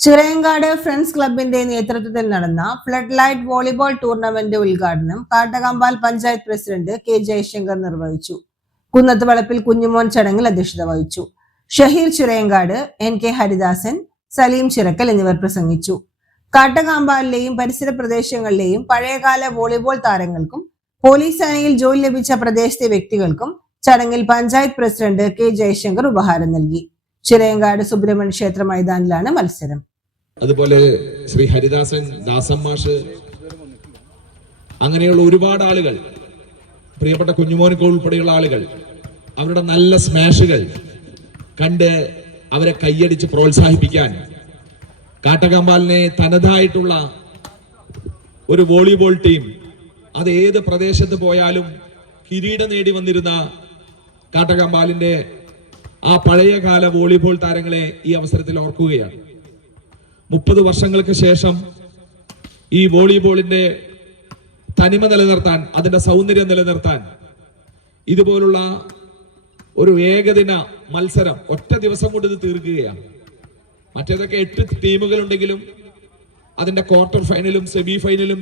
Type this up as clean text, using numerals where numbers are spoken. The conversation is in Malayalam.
ചിറയൻകാട് ഫ്രണ്ട്സ് ക്ലബിന്റെ നേതൃത്വത്തിൽ നടന്ന ഫ്ലഡ് ലൈറ്റ് വോളിബോൾ ടൂർണമെന്റ് ഉദ്ഘാടനം കാട്ടകമ്പാൽ പഞ്ചായത്ത് പ്രസിഡന്റ് കെ ജയശങ്കർ നിർവഹിച്ചു. കുന്നത്ത് വളപ്പിൽ കുഞ്ഞുമോൻ ചടങ്ങിൽ അധ്യക്ഷത വഹിച്ചു. ഷഹീർ ചിറയൻകാട്, എൻ കെ ഹരിദാസൻ, സലീം ചിറക്കൽ എന്നിവർ പ്രസംഗിച്ചു. കാട്ടകമ്പാലിലെയും പരിസര പ്രദേശങ്ങളിലെയും പഴയകാല വോളിബോൾ താരങ്ങൾക്കും പോലീസ് സേനയിൽ ജോലി ലഭിച്ച പ്രദേശത്തെ വ്യക്തികൾക്കും ചടങ്ങിൽ പഞ്ചായത്ത് പ്രസിഡന്റ് കെ ജയശങ്കർ ഉപഹാരം നൽകി. ചിറയൻകാട് സുബ്രഹ്മണ്യ ക്ഷേത്ര മൈതാനിലാണ് മത്സരം. അതുപോലെ ശ്രീ ഹരിദാസൻ, ദാസം മാഷ്, അങ്ങനെയുള്ള ഒരുപാട് ആളുകൾ, പ്രിയപ്പെട്ട കുഞ്ഞുമോനൊക്കെ ഉൾപ്പെടെയുള്ള ആളുകൾ അവരുടെ നല്ല സ്മാഷുകൾ കണ്ട് അവരെ കൈയടിച്ച് പ്രോത്സാഹിപ്പിക്കാൻ കാട്ടകമ്പാലിനെ തനതായിട്ടുള്ള ഒരു വോളിബോൾ ടീം, അത് ഏത് പ്രദേശത്ത് പോയാലും കിരീടം നേടി വന്നിരുന്ന കാട്ടകമ്പാലിന്റെ ആ പഴയകാല വോളിബോൾ താരങ്ങളെ ഈ അവസരത്തിൽ ഓർക്കുകയാണ്. 30 വർഷങ്ങൾക്ക് ശേഷം ഈ വോളിബോളിന്റെ തനിമ നിലനിർത്താൻ, അതിന്റെ സൗന്ദര്യം നിലനിർത്താൻ ഇതുപോലുള്ള ഒരു ഏകദിന മത്സരം ഒറ്റ ദിവസം കൊണ്ട് ഇത് തീർക്കുകയാണ്. മറ്റേതൊക്കെ 8 ടീമുകൾ ഉണ്ടെങ്കിലും അതിന്റെ ക്വാർട്ടർ ഫൈനലും സെമി ഫൈനലും